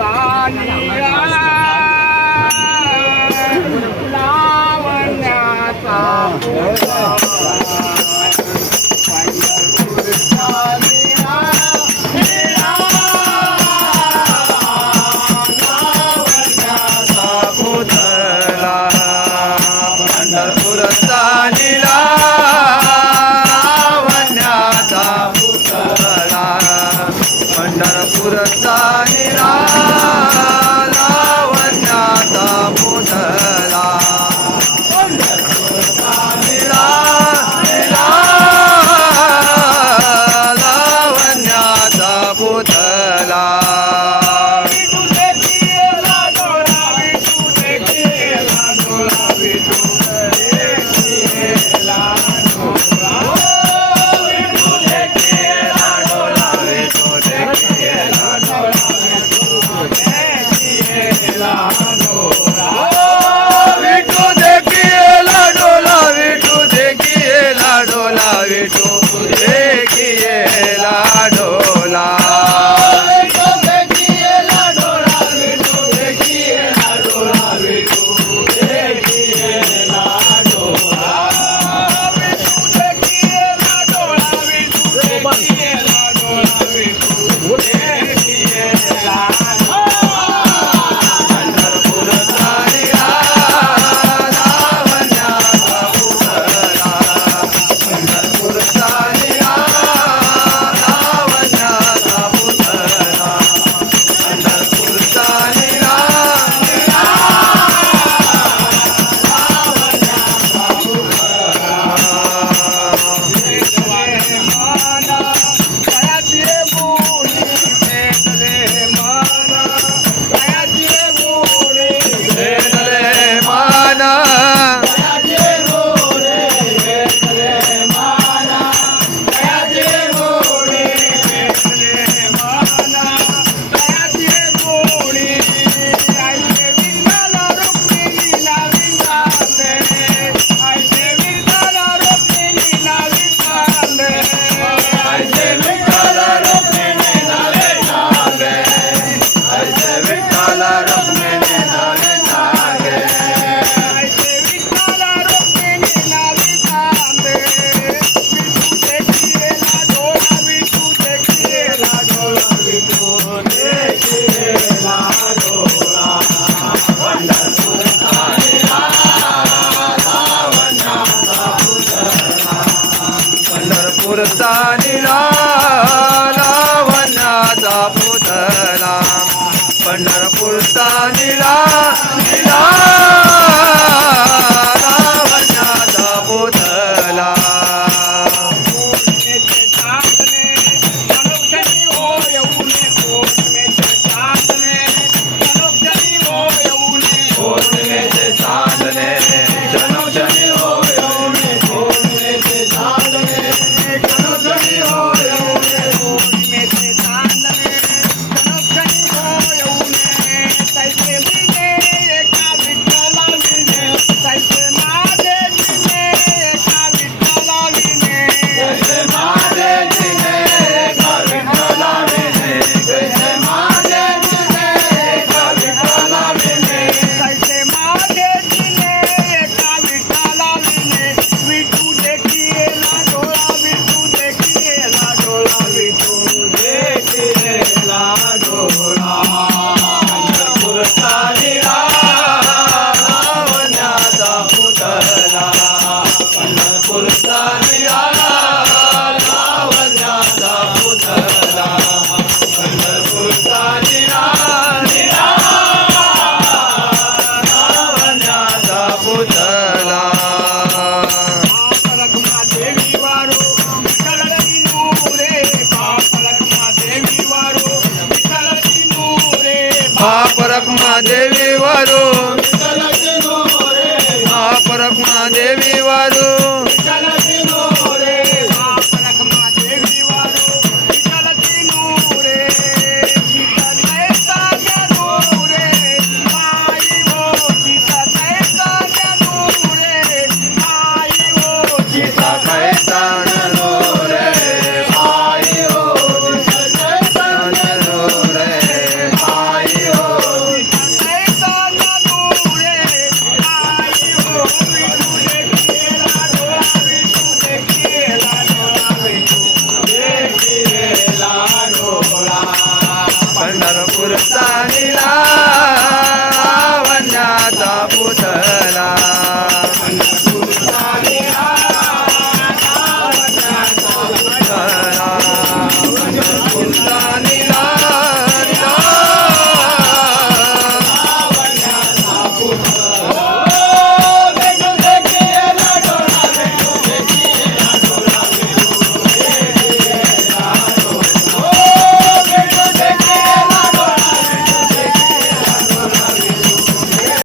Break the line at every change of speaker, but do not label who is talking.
ร้า啊
ಸುತ पंढरपूरचा निळा लावण्याचा पुतला पंढरपूरचा निळा निळा દેવી વરો આ પરકમાં દેવી पुरतानीला पुतला.